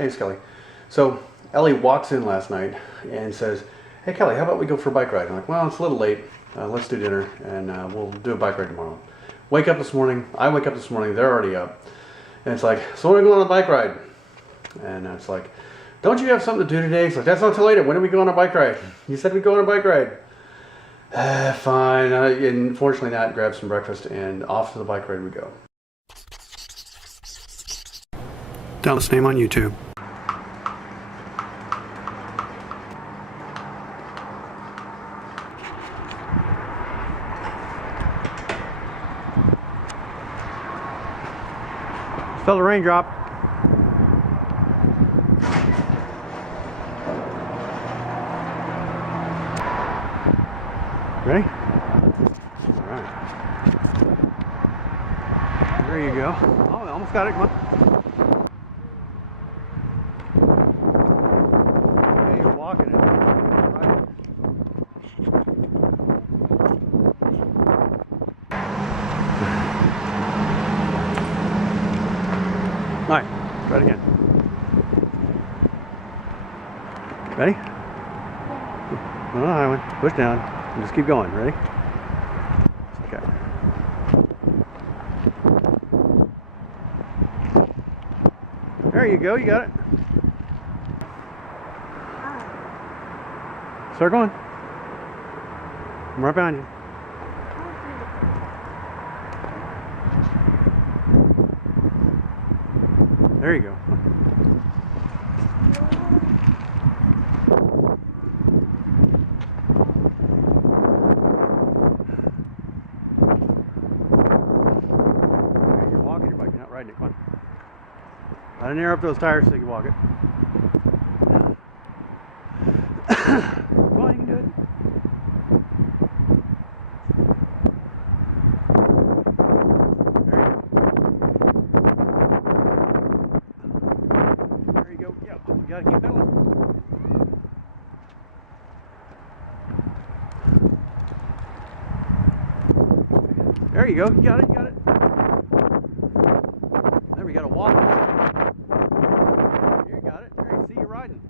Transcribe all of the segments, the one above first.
Hey, it's Kelly. So Ellie walks in last night and says, "Hey Kelly, how about we go for a bike ride?" I'm like, "Well, it's a little late. Let's do dinner and we'll do a bike ride tomorrow." I wake up this morning, they're already up. And it's like, "So when are we going on a bike ride?" And it's like, "Don't you have something to do today?" It's like, "That's not till later. When are we going on a bike ride?" "You said we'd go on a bike ride." Fine. And fortunately not, grab some breakfast and off to the bike ride we go. Down this name on YouTube. Felt a raindrop. Ready? All right. There you go. Oh, I almost got it. Come on. Okay, you're walking it. Right. All right, try it again. Ready? On the highway, push down, and just keep going. Ready? Okay. There you go, you got it. Start going. I'm right behind you. There you go. Okay, you're walking your bike, you're not riding it. Come on. Try to narrow up those tires so you can walk it. Come on, you can do it. There you go. Yeah, you gotta keep pedaling. There you go. You got it. You got it. Then we gotta walk. You got it. There you see you riding.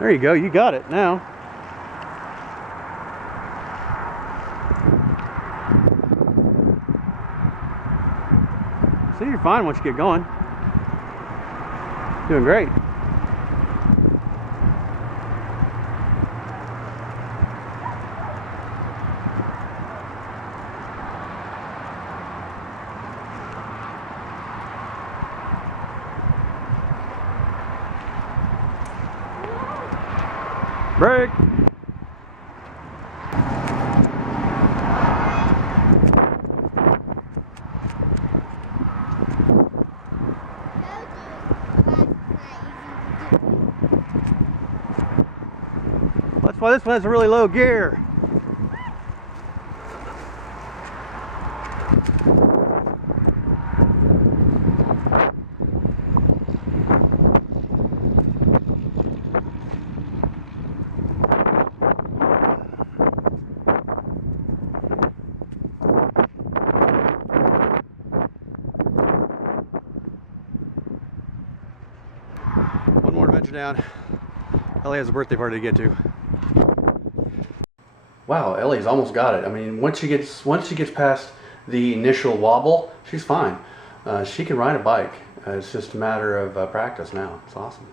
There you go. You got it now. See, you're fine once you get going. Doing great. Break. That's why this one has a really low gear. One more adventure down. Ellie has a birthday party to get to. Wow, Ellie's almost got it. I mean, once she gets past the initial wobble, she's fine. She can ride a bike. It's just a matter of practice now. It's awesome.